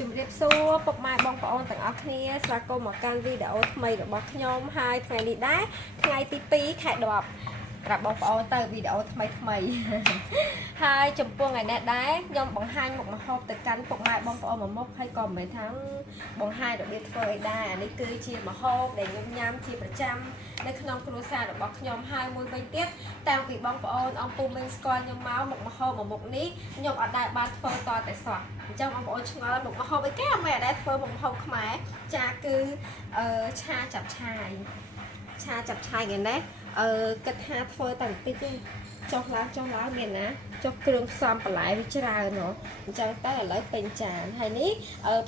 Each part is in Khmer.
ជំរាបសួរពុកម៉ែបងប្អូនទាំងអស់គ្នាស្វាគមន៍មកកាន់វីដេអូថ្មីរបស់ខ្ញុំហើយថ្ងៃនេះដែរថ្ងៃទី2ខែ10ប្រាប់បងប្អូនទៅវីដេអូថ្មីហើយចំពោះថ្ងៃនេះដែរខ្ញុំបង្ហាញមុខម្ហូបទៅកាន់ពុកម៉ែបងប្អូនមួយមុខហើយក៏មិនមែនថាបង្ហាញរបៀបធ្វើអីដែរអានេះគឺជាម្ហូបដែលខ្ញុំញ៉ាំជាប្រចាំនៅក្នុងគ្រួសាររបស់ខ្ញុំហើយមួយវិញទៀតតាំងពីបងប្អូនអង្គពូមីងស្គាល់ខ្ញុំមកមុខម្ហូបមួយមុខនេះខ្ញុំអត់ដែលបានធ្វើតតែសោះអញ្ចឹងបងប្អូនឆ្ងល់មុខម្ហូបអីគេអត់មែនអត់ដែលធ្វើមុខម្ហូបខ្មែរចាគឺឆាចាប់ឆាយគេណាគិតថាធ្វើតែបន្តិចទេចុះឡើងមានណាចុះគ្រឿងផ្សំបន្លែវាច្រើនហ៎អញ្ចឹងទៅឥឡូវពេញចានហើយនេះ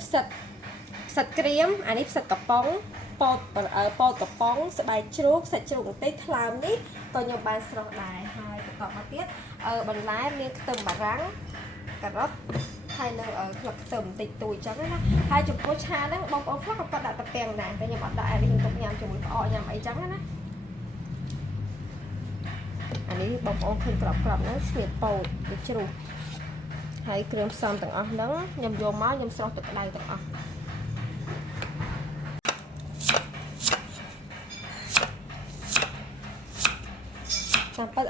ផ្សិតក្រៀមអានេះផ្សិតកំប៉ុងពោតកំប៉ុងស្បែកជ្រូកសាច់ជ្រូកបន្តិចថ្លើមនេះក៏ខ្ញុំបានស្រស់ដែរហើយបន្តមកទៀតបន្លែមានខ្ទឹមបារាំងការ៉ុតហើយនៅក្លឹបខ្ទឹមបន្តិចតួចអញ្ចឹងណាហើយចំពោះឆាហ្នឹងបងប្អូនខ្លះក៏គាត់ដាក់តាពាំងដែរតែខ្ញុំអត់ដាក់អានេះខ្ញុំទុកញ៉ាំជាមួយផ្អកញ៉ាំអីចឹងណាអានេះបងប្អូនឃើញក្របហ្នឹងស្នៀតពោតវាជ្រូកហើយគ្រឿងផ្សំទាំងអស់ហ្នឹងខ្ញុំយកមកខ្ញុំស្រោះទឹកក្តៅទាំងអស់តាមពិត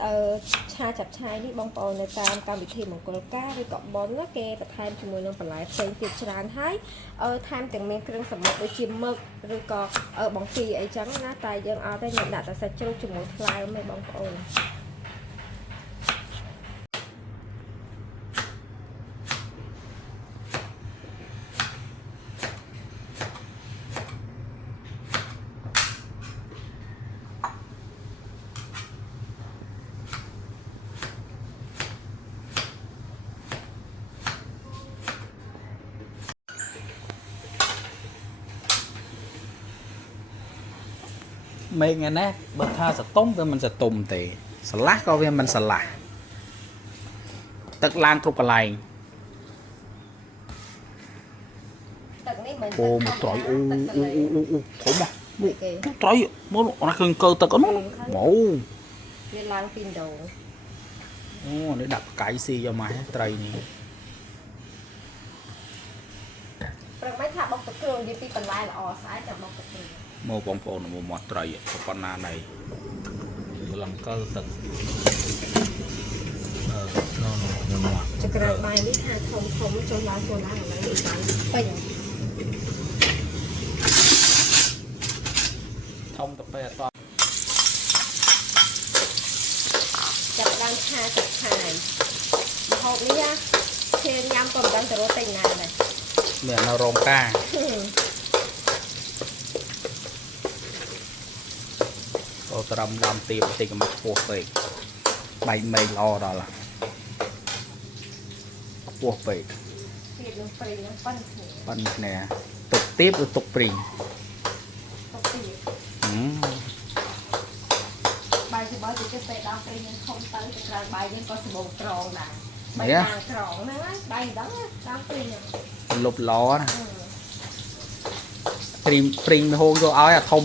ឆាចាប់ឆាយនេះបងប្អូននៅតាមកម្មវិធីមង្គលការឬក៏ប៉ុនគេបន្ថែមជាមួយនឹងបន្លែផ្សេងទៀតច្រើនហើយថែមទាំងមានគ្រឿងសមុទ្រដូចជាមឹកឬក៏បង្គាអីចឹងណាតែយើងអត់ទេខ្ញុំដាក់តែសាច់ជ្រូកជាមួយថ្លើមឯងបងប្អូនមេឃថ្ងៃនេះបើថាសតុំវាមិនសតុំទេស្រឡះក៏វាមិនស្រឡះទឹកឡើងគ្រប់កន្លែងទឹកនេះមិនអូមកត្រៃអូធំមកត្រៃមកណាឃើញកើទឹកអត់មកវាឡើងពីដងអូនេះដាក់ផ្កាយស៊ីយកមកត្រីនេះប្រហែលថាបុកទឹកគ្រឿងនិយាយពីបន្លែល្អស្អាតចាំបុកទឹកគ្រឿងមកបងប្អូនមកមាត់ត្រីប៉ុណ្ណាណៃឡើងកើទឹកចក្រានបាយនេះថាធំចូលឡើងឥឡូវនេះបានពេញធំទៅពេលអត់ចាប់ដើមឆាចាប់ឆាយម្ហូបនេះឈានញ៉ាំក៏មិនដឹងទៅរត់ទៅណាដែរមាននៅរោងការអូត្រឹមដើមទៀបបន្តិចក៏មកខ្ពស់ពេកបែកមេឃល្អដល់ខ្ពស់ពេកទៀបនឹងព្រីនឹងប៉ិនគ្នាទុកទៀបឬទុកព្រីងទុកទៀបបាយច្បើទៅពេលដើមព្រីងនឹងធំទៅទៅក្រៅបាយយើងក៏សម្បូរក្រងដែរបាយក្រងហ្នឹងបាយដល់ដើមព្រីងលុបល្អណាព្រីងហូរយកឲ្យអាធំ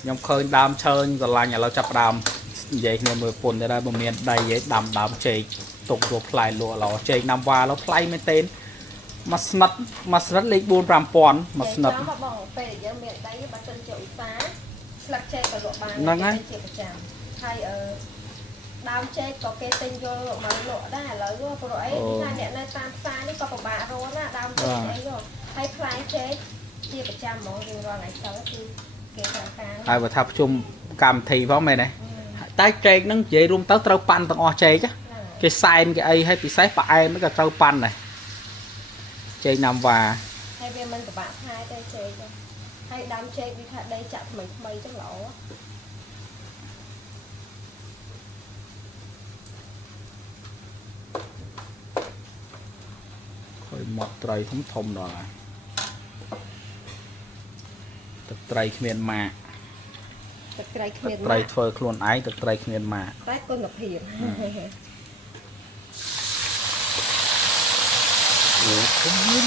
ខ្ញុំឃើញដើមឈើញស្រឡាញ់ឥឡូវចាប់ដើមនិយាយគ្នាមើលពុនទៅដែរបើមានដីឯងដើមចេកទុកយកផ្លែលក់ល្អចេកណាំវ៉ាឡូផ្លែមែនទេមួយស្និតលេខ4 5000មួយស្និតបងពេលយើងមានដីបើសិនជាឧស្សាហ៍ស្លឹកចេកក៏លក់បានហ្នឹងហើយជាប្រចាំហើយដើមចេកក៏គេទិញយកមកលក់ដែរឥឡូវព្រោះអីថាអ្នកនៅតាមផ្សារនេះក៏ពិបាករកណាដើមចេកអីយកហើយផ្លែចេកជាប្រចាំហ្មងរៀងរាល់ថ្ងៃសៅរ៍គឺគេត្រូវការហើយបើថាប្រជុំកម្មវិធីផងមែនទេតែចេកហ្នឹងនិយាយរួមទៅត្រូវប៉ាន់ទាំងអស់ចេកគេសែនគេអីហើយពិសេសផ្អែមក៏ត្រូវប៉ាន់ដែរចេកណាំវ៉ាហើយវាមិនពិបាកថែទេចេកហើយដើមចេកវាថាដីចាក់ថ្មីចឹងល្អឃើញមាត់ត្រីធំដល់ហើយទឹកត្រីគ្មានម៉ាកទឹកត្រីគ្មានត្រីធ្វើខ្លួនឯងទឹកត្រីគ្មានម៉ាកតែគុណភាពអូធំមាន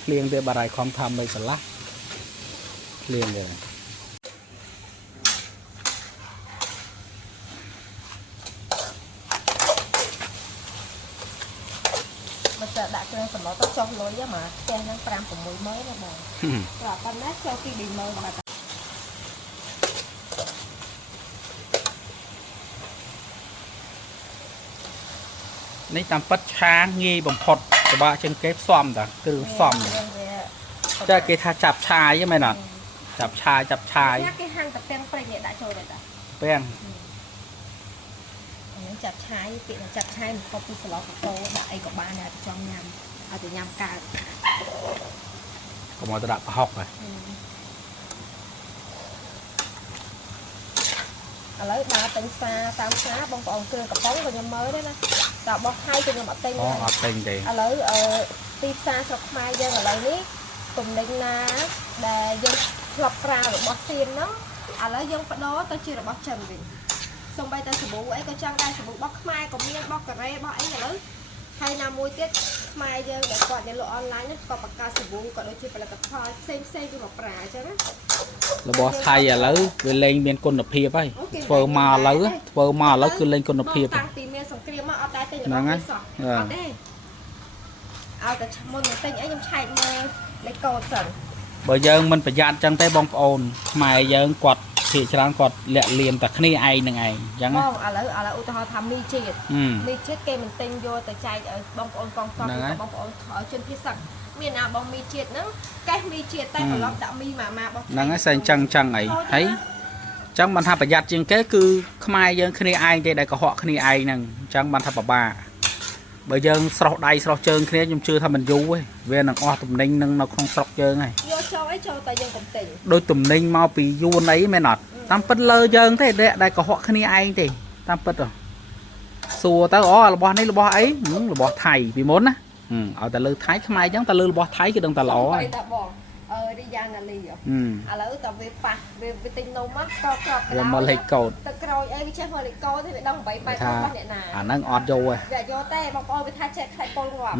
เพลียงเดือบอะไรความทำเลยสละเพลียงเลย มันจะดักเรื่องสมองต้องจองลอยmàแกงนั่งปรามผมมวยmới là bò rồi con nát cho khi đi mơ mà นี่ตามปัดช้างงีบ่มพดแต่ว่าเชิงเก็บซ่อมแต่คือซ่อมจะเกทาจับชายใช่ไหมน่ะจับชาย cái hang tập penไปเนี่ยđã trôi rồi đã แป้ง จับชายติดจับชายมันพอปีสล็อกโตได้ไอ้กับบ้านเนี่ยจองยำเอาแต่ยำกาด ก็มาตระปะฮอกไป lấy ba tinh xa tam xá bông còn kêu cặp bóng của nhom mới đấy nè cặp bóng hai cho nhom bạc tinh อ๋อเอาเต็งดี lấy tim xa sọc mai dân ở lấy ní cùng đánh ná để dân lọc ra được bó xiên nó lấy dân phải đó tôi chưa được bó trần gì xong bay ta sử bố ấy có trang đây sử bố bóc mai có miên bóc cà rê bó ấy là lấy hay là mùi tiết mai dân để gọi để lộ online nhất có bạc ca sử bố có đôi khi phải là tập thôi xem cái bọc rà cho nó ระบบไทยอ่ะแล้วคือเล่งเมียนคนละเพียบไปเฟอร์มาแล้วคือเล่งคนละเพียบ ตั้งตีเมียสงครามมาเอาได้เป็น นั่งไง เอาได้เอาแต่มนต์เต็งไอ้ยังใช้มาในโกดสั่ง bởi giờ mình phải dặn chẳng tay bông ồn mà giờ quạt thì cho nó quạt lẹ liềmแต่ขี้ไอหนึ่งไอยัง บ้องอะไรอุตหะทำมีเจ็ด อืม มีเจ็ดเกมมันเต็งโยแต่ใจบ้องโอนกองฟองกับบ้องโอนถอยจนพิสักมีนาบ้องมีเจ็ดนั้นแกมีเจ็ดแต่ของเราจะมีมาบ้อง นั่งไอ้ใส่จังไอเฮ้ยจังมันทำประหยัดจริงแค่คือขมายยังขี้ไอใจได้ก็เหาะขี้ไอนั่งจังมันทำประบาbởi giờ sọc đầy sọc trơn kia nhưng chưa thầm mình du ấy về nàng o tụm ninh nâng nó không sọc trơn này vô cho ấy cho tại dân cùng tỉnh đôi tụm ninh mau bị du ấy mới nọt tam pất lơ trơn thế đây có họ khani ai thì tam pất rồi xua tao ó là bò này là bò ấy là bò thầy vì muốn á ở ta lư thái không ai giống ta lư bò thái cái đừng ta lỏ đi ra là lì rồi lỡ tập về pa về tinh nông mắt rồi mà lấy cột ta coi ấy cái chơi mà lấy cột thì phải đong bảy bài con này nè năng ọt vô rồi dạ vô tay mà coi với thay chạy thay con ngọt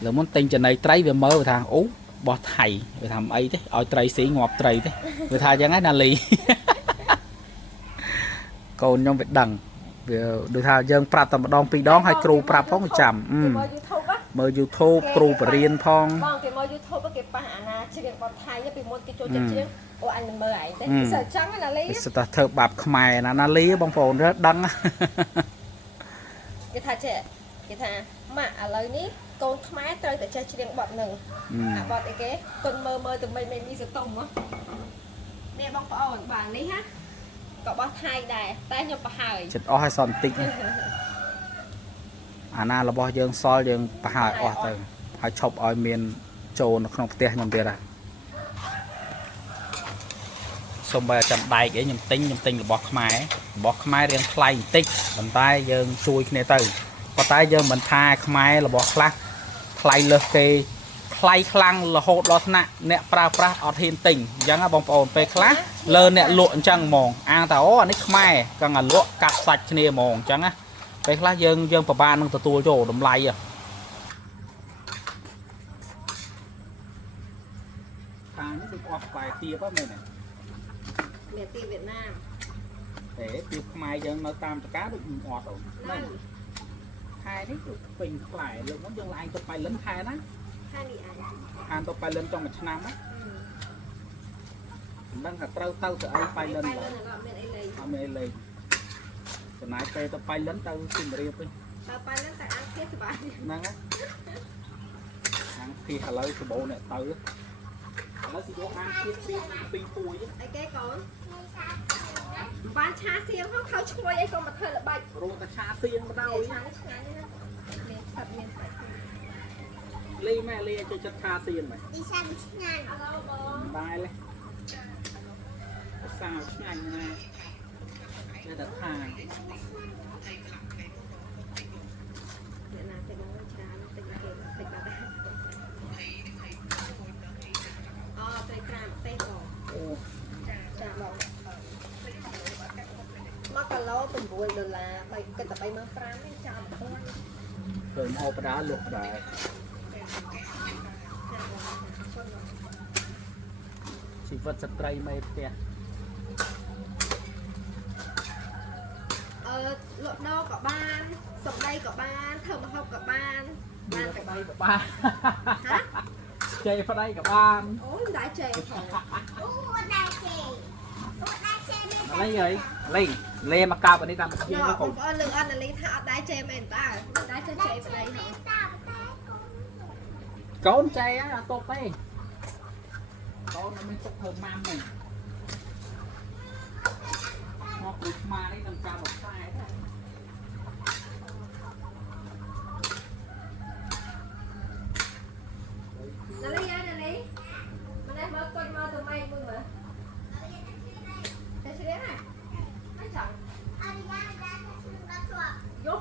rồi muốn tinh trên này trái về mơ về thằng ú bò thầy về thằng ấy thế ở trái xí ngọt trái thế về thằng chẳng ấy là lì còn nhông việc đằng được thằng dân prap tầm đong pi đón hay kêu prap phong chậm mơ YouTube kêu bờ riêng phong bong cái mơ YouTube cái bà na chỉ việc bọt thay với bị môn cái chỗ chết ô anh mơ ấy thế sợ trắng là lý sợ thợ bạp mày là nó lý bông phồn rất đắng cái thà trẻ cái thà mà lời ní con máy tới tại chơi chỉ việc bọt nừng bọt cái con mơ từ mày đi sự tùng á nè bong phồn bà lý ha có bọt thay đài tay nhập bà hải chật o hay son tịnh na là bao dương soi dương bà hải o từ hay chụp oi miền châu nó không tiền nhầm tiền à xong bây giờ chậm đài cái nhầm tinh là bọt máy riêng play tích bàn tay dương chui cái này từ có tay dương mình thay máy là bọt class play lơ kê play khăng là hột lót nè nè pra ở thiên tình giống như bóng ồn pe class lơ nè luộn chẳng mòn ăn tao anh ấy máy càng là luộn cắt sạch này mòn chẳng á pe class dương bà ba nâng tụi chỗ đầm lay à thằng nó được vài tia có này mẹ ti Việt Nam để tiêu mai dân nó tam cá được ngọt rồi hai đấy bình phải lượng muốn dân lại tụi bay lớn hai đó hai tụi bay lên trong một năm á đang là tao từ ấy bay lên là mẹ lên từ nãy tụi bay lớn tao xin riêng đi tao bay lớn tại ăn chết bạn năng á ăn khi hà lợi cái bộ này tao nó chỉ có ăn kia pin pui chứ cái con bán cha xiên không thao chui ấy con mà thời là bạch rồi ta cha xiên mà đâu ly mẹ ly cho chất cha xiên mày đi sang ngàn bài lên sao ngành này đây là hàng $1 bay cái tập bay mơ pram ấy chào rồi mua cái đó luộc rồi ជីវិតស្ត្រីមេផ្ទះ លក់ដូរក៏បានសំដីក៏បានធ្វើម្ហូបក៏បានបានតែ ប្តីក៏បាន ហ៎ ជ័យប្តីក៏បាន អូយដែរចេះផង លេងអីលេងលេមកកាប់នេះតាមជា បង មកកូន ប្អូនលើកអត់លីថាអត់ដែរចេះមែនតើដែរចេះចេះប្តីហ៎ កូនចៃអត់តបទេកូនមិនទុកធ្វើម៉ាំទេមកគ្រូស្មានេះនឹងការមកខ្សែទេ ណាលីណាលីមិនដែរមើលគាត់មកទៅម៉េចមើលមើលតែឆ្លៀងហ៎អីចឹងយក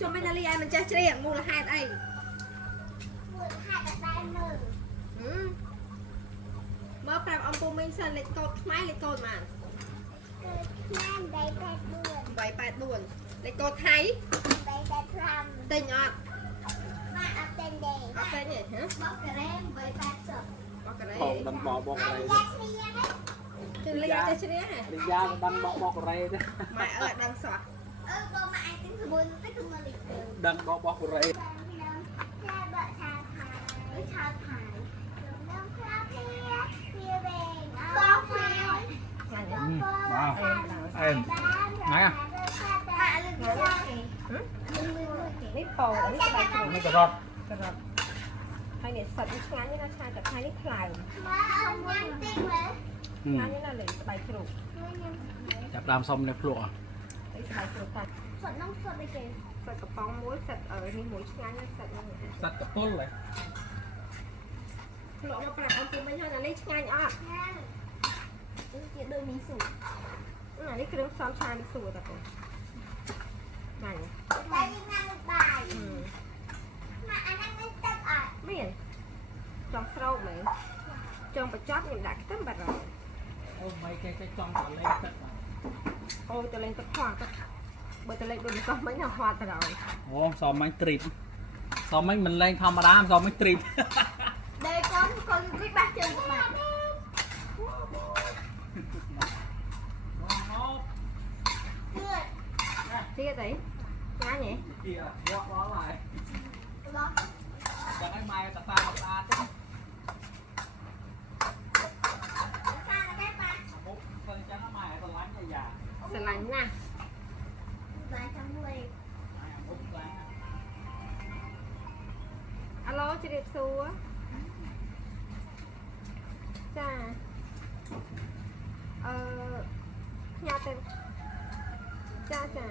ជុំមិនណាលីឯងមិនចេះច្រៀងមូលហេតុអីមើលប្រាប់អំពូមីងសិនលេខកូដខ្មែរលេខកូដប៉ុន្មាន884លេខកូដថៃទិញអត់អត់ទិញទេហ៎បកការ៉េ880 ផងដឹងបបករ៉េ ជឿលេខចេះច្រៀងហ៎ រិយាមិនដឹងបករ៉េទេ ម៉ែអើដឹងសោះ ដឹងបករ៉េ Dạ. អេណៃ នេះពោនេះស្បែកជ្រូក នេះក៏រត់ ក្រត់ហើយនេះសាច់នេះឆ្ងាញ់ណាស់ឆាតែថ្ងៃនេះថ្លៃឆ្ងាញ់ណាស់លេស្បែកជ្រូក ចាប់ដើមសុំនេះភ្លក់ នេះស្បែកជ្រូកតែសាច់កំប៉ុងមួយសាច់នេះមួយឆ្ងាញ់ណាស់សាច់ហ្នឹង សត្វកពុលហ៎ ភ្លក់មកប្រាប់អំពីមិញហើយនេះឆ្ងាញ់អត់នេះគ្រឿងផ្សំឆានេះសួរតាបងឆ្ងាញ់មានចង់ស្រោបមែនចង់បញ្ចប់ខ្ញុំដាក់ខ្ទឹមបាត់ហើយ អូមិនគេចេះចង់តលេងទឹក អូទៅលេងទឹកខ្វះទឹកបើទៅលេងដូចមិនសោះមិញហត់ទៅហើយ អូសមមិញទ្រីបសមមិញមិនលេងធម្មតាសមមិញទ្រីប ដេកកូនគិតបាក់ជើងបាក់ទៀតអីឆ្ងាញ់ហ៎ kia vót đó lại chẳng cái mai ta ta ta chứ một phần cho nó mai còn lánh cho già ស្រឡាញ់ណាស់អាឡូជម្រាបសួរចាផ្ញើទៅចាចា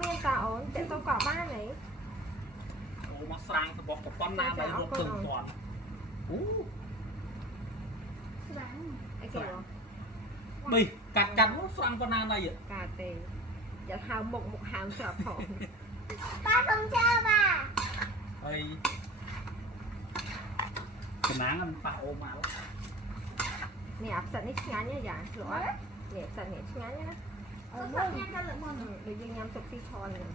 មានតាអូនតែទៅក៏បានហី ủa mà sang thì bọc cái con nam đấy luôn từng toànអីគេ bì cắt cắt nó sang con nam đây vậy កាទេយ៉ាហៅមុខហៅស្រាប់ផង ơi cái nắng ăn bạo mà នេះអាផ្សិតនេះឆ្ងាញ់ណាស់យ៉ាឆ្លក់នេះផ្សិតនេះឆ្ងាញ់ណាដូចយើងញ៉ាំសុបស៊ីឆនហ្នឹង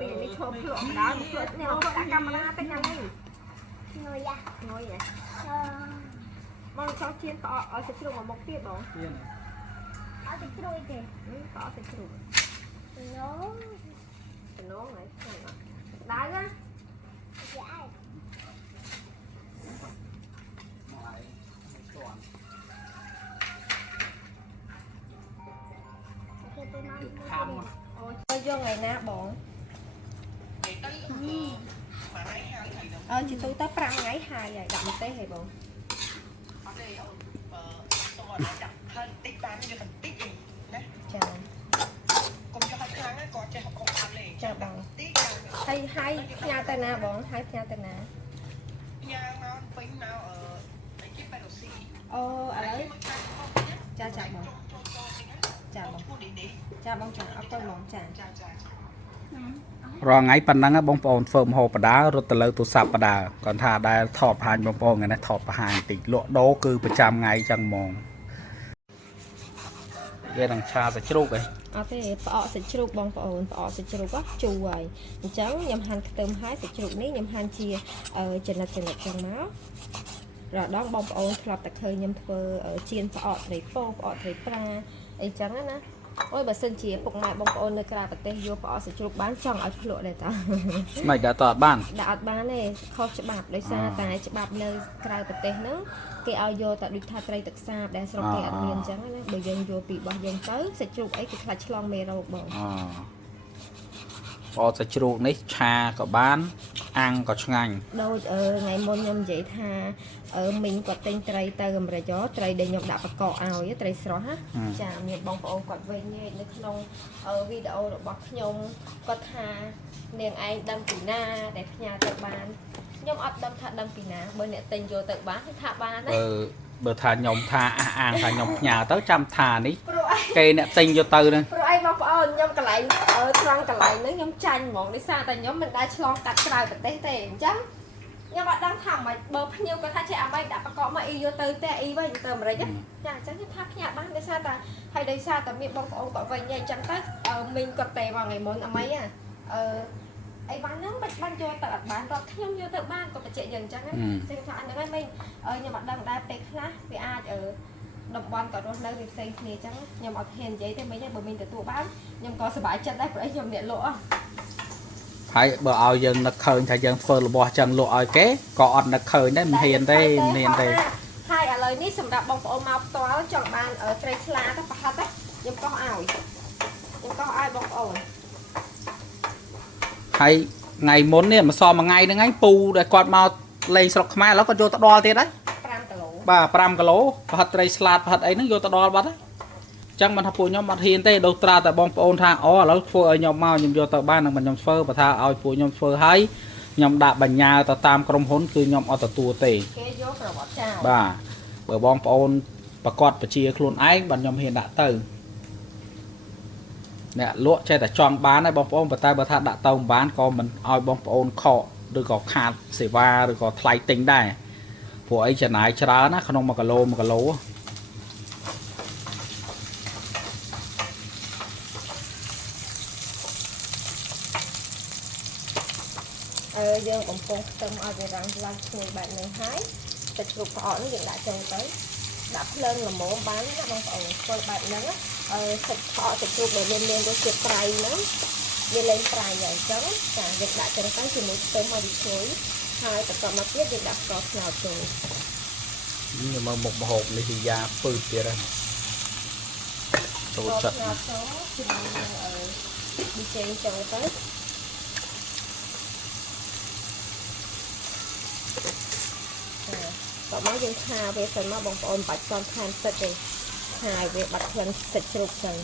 ពេលនេះឈប់ភ្លក់ដល់ភ្លក់នេះមកដាក់កាមេរ៉ាទៅញ៉ាំនេះងុយហ៎មកចង់ជៀនតអត់សាច់ជ្រូកមកមុខទៀតបង kia này តអត់សាច់ជ្រូកតំណងហើយដើរណា ngoài toàn tham អូយកថ្ងៃណាបងជាទូទៅ5ថ្ងៃហើយដាក់ម្ទេសហីបងចាចាបងហើយផ្ញើទៅណាបងហើយផ្ញើទៅណាអូឥឡូវចាចាបងចាបងចាបងចាអរគុណបងចា រងថ្ងៃប៉ុណ្ណឹងបងប្អូនធ្វើមហោបដារត់ទៅលើទូរស័ព្ទបដាគាត់ថាដែលថតបង្ហាញបងប្អូនថ្ងៃនេះថតបង្ហាញតិចលក់ដូរគឺប្រចាំថ្ងៃចឹងហ្មងគេនឹងឆាសាច់ជ្រូកឯង អត់ទេផ្អកសាច់ជ្រូកបងប្អូនផ្អកសាច់ជ្រូកជូរហើយអញ្ចឹងខ្ញុំហាន់ខ្ទឹមហើយសាច់ជ្រូកនេះខ្ញុំហាន់ជាចំណិតចឹងមក រដងបងប្អូនធ្លាប់តែឃើញខ្ញុំធ្វើជៀនផ្អកត្រីពងផ្អកត្រីប្រាអីចឹងណាអូយបើសិនជាពុកម៉ែបងប្អូននៅក្រៅប្រទេសយកផ្អកសាច់ជ្រូកបានចង់ឲ្យភ្លក់ដែរតា មិនដាក់តអត់បាន ដាក់អត់បានទេខុសច្បាប់ដោយសារតែច្បាប់នៅក្រៅប្រទេសហ្នឹងគេឲ្យយកតែដូចថាត្រីទឹកសាបដែលស្រុកគេអត់មានអញ្ចឹងណាបើយើងយកពីរបស់យើងទៅសាច់ជ្រូកអីគេខ្លាចឆ្លងមេរោគបង ផ្អកសាច់ជ្រូកនេះឆាក៏បានអាំងក៏ឆ្ងាញ់ ដូចថ្ងៃមុនខ្ញុំនិយាយថាមីងគាត់ទិញត្រីទៅអាមេរិកត្រីដែលខ្ញុំដាក់បកកឲ្យត្រីស្រស់ណាចាមានបងប្អូនគាត់វិញនៅក្នុងវីដេអូរបស់ខ្ញុំគាត់ថានាងឯងដឹងពីណាដែលផ្ញើទៅបានខ្ញុំអត់ដឹងថាដឹងពីណាបើអ្នកទិញយកទៅបានថាបានណា បើថាខ្ញុំថាអះអាងថាខ្ញុំផ្ញើទៅចាំថានេះគេអ្នកទិញយកទៅហ្នឹង ព្រោះអីបងប្អូនខ្ញុំកន្លែងត្រង់កន្លែងហ្នឹងខ្ញុំចាញ់ហ្មងដោយសារតែខ្ញុំមិនដែលឆ្លងកាត់ក្រៅប្រទេសទេអញ្ចឹងខ្ញុំអត់ដឹងថាមិនបើភ្ញៀវគាត់ថាចេះអាម៉េចដាក់បកកមកអ៊ីយកទៅតែអ៊ីវិញទៅអាមេរិកចាអញ្ចឹងខ្ញុំថាផ្ញើបានដោយសារតែហើយដោយសារតែមានបងប្អូនគាត់វិញអញ្ចឹងទៅមីងគាត់តែមកថ្ងៃមុនអាម៉េចអីបានហ្នឹងមិនបានយកទៅអត់បានគាត់ខ្ញុំយកទៅបានគាត់បញ្ជាក់យើងអញ្ចឹងណាចឹងថាអញ្ចឹងហើយមីងខ្ញុំអត់ដឹងដែរពេលខ្លះវាអាចតំបន់ក៏រស់នៅវាផ្សេងគ្នាអញ្ចឹងខ្ញុំអត់ហ៊ាននិយាយទេមិញបើមីងទទួលបានខ្ញុំក៏សប្បាយចិត្តដែរព្រោះអីខ្ញុំអ្នកលក់ហើយបើឲ្យយើងនឹកឃើញថាយើងធ្វើរបស់ចឹងលក់ឲ្យគេក៏អត់នឹកឃើញដែរមិនហ៊ានទេមិនហ៊ានទេហើយឥឡូវនេះសម្រាប់បងប្អូនមកផ្ទាល់ចង់បានត្រីស្លាទៅប្រហិតខ្ញុំកោះឲ្យបងប្អូនហើយថ្ងៃមុននេះម្សិលមួយថ្ងៃហ្នឹងឯងពូដែលគាត់មកលេងស្រុកខ្មែរឥឡូវគាត់យកទៅដល់ទៀតហើយ5គីឡូបាទ5គីឡូប្រហិតត្រីស្លាតប្រហិតអីហ្នឹងយកទៅដល់បាត់ហើយចឹងមិនថាពួកខ្ញុំអត់ហ៊ានទេដូរត្រាតែបងប្អូនថាអូឥឡូវធ្វើឲ្យខ្ញុំមកខ្ញុំយកទៅបាននឹងមិនខ្ញុំធ្វើបើថាឲ្យពួកខ្ញុំធ្វើឲ្យខ្ញុំដាក់បញ្ញើទៅតាមក្រុមហ៊ុនគឺខ្ញុំអត់ទទួលទេគេយកប្រវត្តិចោលបាទបើបងប្អូនប្រកាសបជាខ្លួនឯងបាទខ្ញុំហ៊ានដាក់ទៅអ្នកលក់ចេះតែចង់បានហើយបងប្អូនប៉ុន្តែបើថាដាក់ទៅមិនបានក៏មិនឲ្យបងប្អូនខកឬក៏ខាតសេវាឬក៏ថ្លៃទិញដែរព្រោះអីចំណាយច្រើនណាក្នុង1គីឡូ1គីឡូយើងបំពងខ្ទឹមឲ្យវារាំងឡើងឈ្ងុយបែបនេះហើយទឹកជ្រូកផ្អកនេះយើងដាក់ចូលទៅដាក់ភ្លើងល្មមបានណាបងប្អូនធ្វើបែបហ្នឹងទឹកផ្អកទឹកជ្រូកដែលមានរសជាតិប្រៃហ្នឹងវាលែងប្រៃហើយអញ្ចឹងចាយើងដាក់ចូលទៅជាមួយខ្ទឹមឲ្យវាឈ្ងុយហើយបន្តមកទៀតយើងដាក់ស្ករត្នោតចូលនេះមកមុខម្ហូបនេះវាយ៉ាពឺទៀតហើយចូលចិត្តណាស់ជាមួយប៊ីចេងចូលទៅតោះមកយើងឆាវាសិនមកបងប្អូនបាច់តន់ថែមទឹកទេឆាវាបាត់ក្លិនសាច់ជ្រូកសិន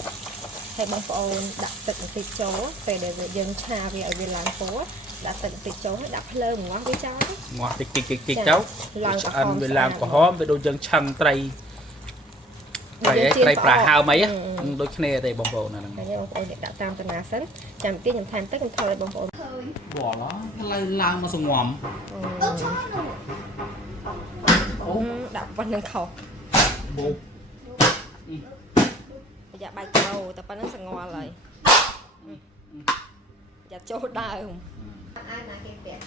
ហើយបងប្អូនដាក់ទឹកបន្តិចចូលពេលដែលយើងឆាវាឲ្យវាឡើងពណ៌ដាក់ទឹកបន្តិចចូលហើយដាក់ភ្លើងងាស់វាចោលងាស់តិចទៅឡើងឆ្អិនវាឡើងក្រហមវាដូចយើងឆឹងត្រីត្រីប្រាហើមអីដូចគ្នាទេបងប្អូនហ្នឹងហើយបងប្អូនដាក់តាមតាណាសិនចាំទីខ្ញុំថែមទឹកខ្ញុំធ្វើឲ្យបងប្អូនឃើញបល់ឡើងមកសងំអូដាក់ប៉ុណ្្នឹងខុសបូប្រយ័ត្នបែកគោតែប៉ុណ្្នឹងសងល់ហើយប្រយ័ត្នចូលដើមអាយណាគេពាក់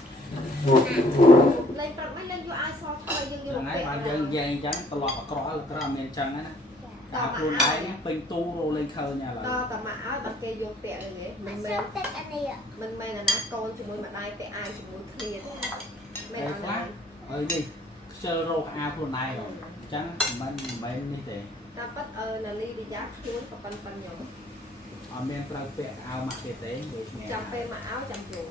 លេងប្រាប់មិនលេងយកអាយសថ្មីយើងយកពាក់បានយើងយ៉ាងអញ្ចឹងត្រឡប់អាក្រក់ឲ្យក្រមានអញ្ចឹងណាតាមខ្លួនឯងពេញទូរលេងឃើញឥឡូវតតែមកឲ្យបើគេយកពាក់เลยមិនមែនមិនមែនណាកូនជាមួយម្ដាយពាក់អាយជាមួយគ្នាទេមែនអត់ណាហើយនេះខ្ជិលរកអាខ្លួនឯងអញ្ចឹងមិនមែននេះទេតាមពិតណាលីឌីយ៉ាខ្លួនក៏ប៉ុនខ្ញុំអត់មានប្រើពាក់អាវមកទៀតទេដូចគ្នាចាំពេលមកអាវចាំចូល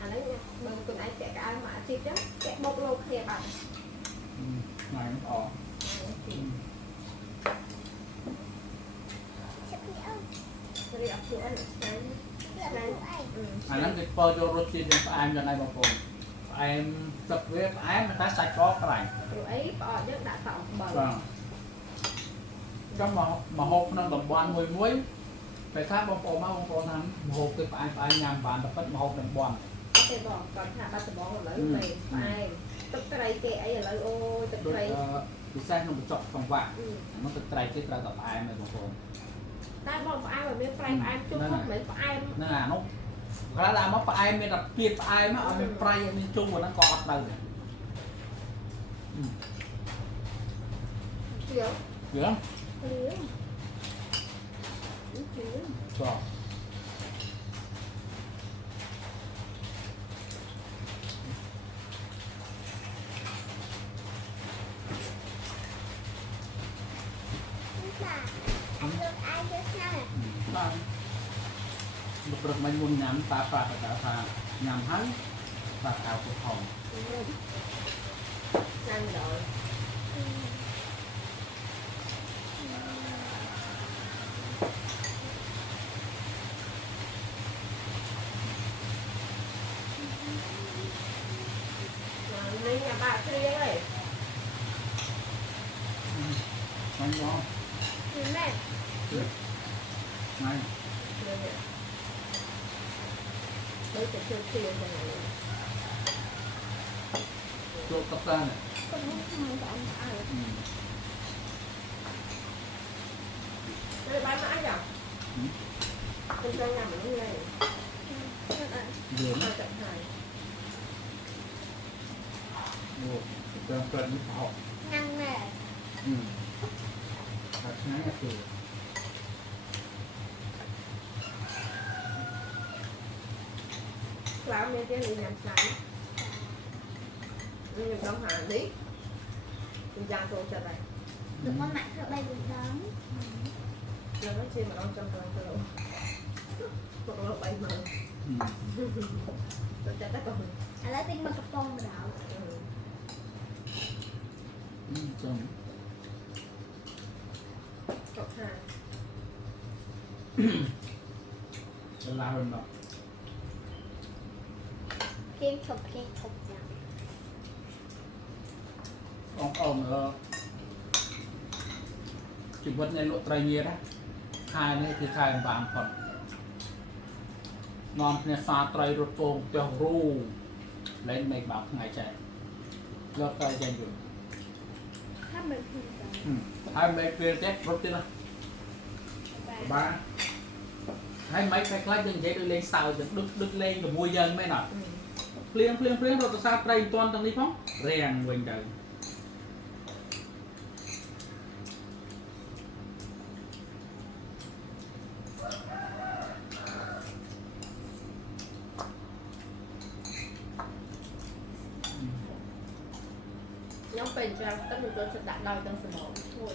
អានេះបើខ្លួនឯងពាក់អាវមកអាជីពចឹងពាក់បុកលោគ្នាបាទថ្ងៃអស់រៀបខ្លួនឆ្ងាញ់អាហ្នឹងគេបើយករសជាតិយ៉ាងផ្អែមយ៉ាងណាបងប្អូនផ្អែមទឹកវាផ្អែមតែសាច់កក្រៃព្រោះអីប្រអប់យើងដាក់តអំបិលបាទចាំមកហូបក្នុងតំបន់មួយពេលថាបងប្អូនមកបងប្អូនថាមកហូបទៅផ្អែមញ៉ាំបានតែពិតមកហូបតំបន់ទេបងគាត់ថាបាត់ដំបងឥឡូវលេផ្អែមទឹកត្រីគេអីឥឡូវអូយទឹកត្រីពិសេសក្នុងកញ្ចក់កង្វាក់នោះទឹកត្រីគេត្រូវតែផ្អែមហើយបងប្អូនតែបងផ្អែមមានប្រៃផ្អែមជុំមិនមែនផ្អែមហ្នឹងអានោះគាត់ដាក់មកផ្អែមមានតែពីផ្អែមអត់មានប្រៃអត់មានជុំហ្នឹងក៏អត់ទៅដែរ chiều Dạ. chiều chiều Cho. Ba. Một rực mấy muốn nhắm ta phạt đã phạt nhắm hắn phạt áo của phòng. nhanh rồi lên nhà bà kia ơi Anh có. mẹ Này. đấy phải chơi kia cho này Chỗ cấp ta này. con không có ăn đây bán mãi nhở con cho nhà mình này Dường. hai cạnh hai Ồ. Cần cần như học. năng nè Hạt sáng là từ. lão mấy cái này làm sáng nhưng đông hà đi mình giang tôi cho đây được con mạnh thợ bay được đón là nó chi mà đông trăm lần cho một con bay mà tôi cho tất cả mình lấy tinh mà cặp con mà đảo Chồng. cọc hai Nó la hơn đó. kiên thục rằng Ông chỉ vật này lộ trai nhiệt á. Hai này thì khai vàng phần. Non này xa trai rốt tông tiêu rù. Lên mấy bảo ngày chạy. Lọt trai chạy rồi. hát mình không cần Hai mấy kia chết rốt tiên á. Ba. Hai mấy cái khai đừng dễ đưa lên sao đứt lên rồi mua dân mấy nọ. Phliêng rồi tao xa trai toàn tầng đi phóng. Rèn quỳnh trời. nhóm bền cho tất nhiên tôi sẽ đặt đôi trong sân mẫu thôi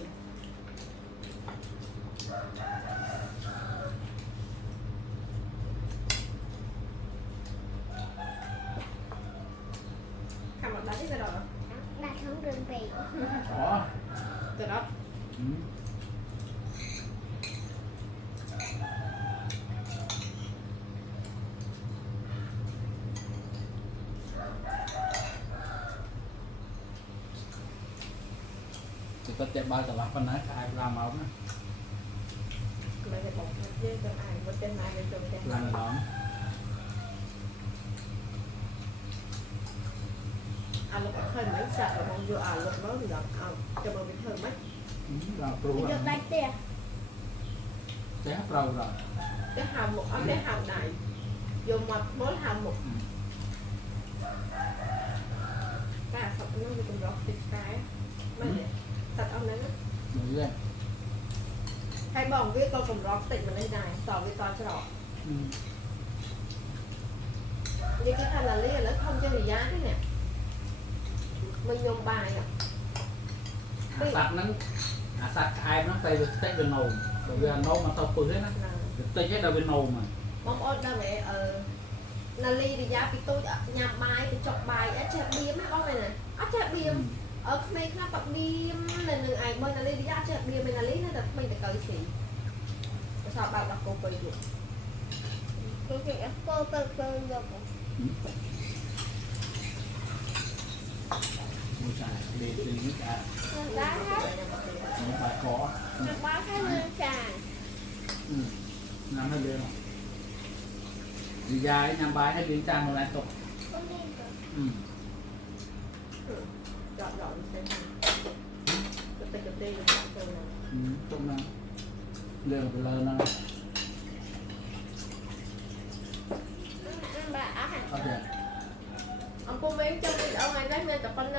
khám một đánh cái rồi đạt không đường về Đó. từ đó Thì có chạy bao giờ làm con nát ai làm máu nữa. mày phải bọc với con ai một tên ai bên trong cái Làm đó. lúc hơi mấy sạch rồi mong vô lúc đó thì gặp cho bà biết hơi mấy Làm trú được làm. đánh tiền Chết rồi rồi. cái hàm một cái hàm này vô mặt mỗi hàm một cái sạch nó như con rót thịt cái mấy sạch ông đấy Đúng rồi. hay bỏng với con cùng rót thịt mà đây này tỏ với to cho rõ như cái thằng là lý là nó không cho người giá thế nè mình dùng bài à Sạch nó sạch ai nó tay được tay bên nồi. Bởi vì nấu mà tao phứ hết á. Tay chết đâu bên nồi mà. mong ôn ra mẹ là ly thì giá bị tôi nhằm bài thì chọc bài á chẹp biếm hay con này nè á chẹp biếm ở mấy cái bạc biếm là người ai bên là ly thì giá chẹp biếm mình là lý nó là mình phải cởi xỉ sao bảo là cô cởi được cái chuyện cô được Mua xài để từ nước à. đá hết Nó phải có. nó bá hết lên trà Nằm hơi lên rồi. Đi ra ấy nhằm bài hay biến trang một lại tục. không nên được dọn dọn xem cái tê Tục nào. Lường phải lờ nào. ăn bà hả Ok. ông cô mấy trong đi ở ngoài đấy nên tập con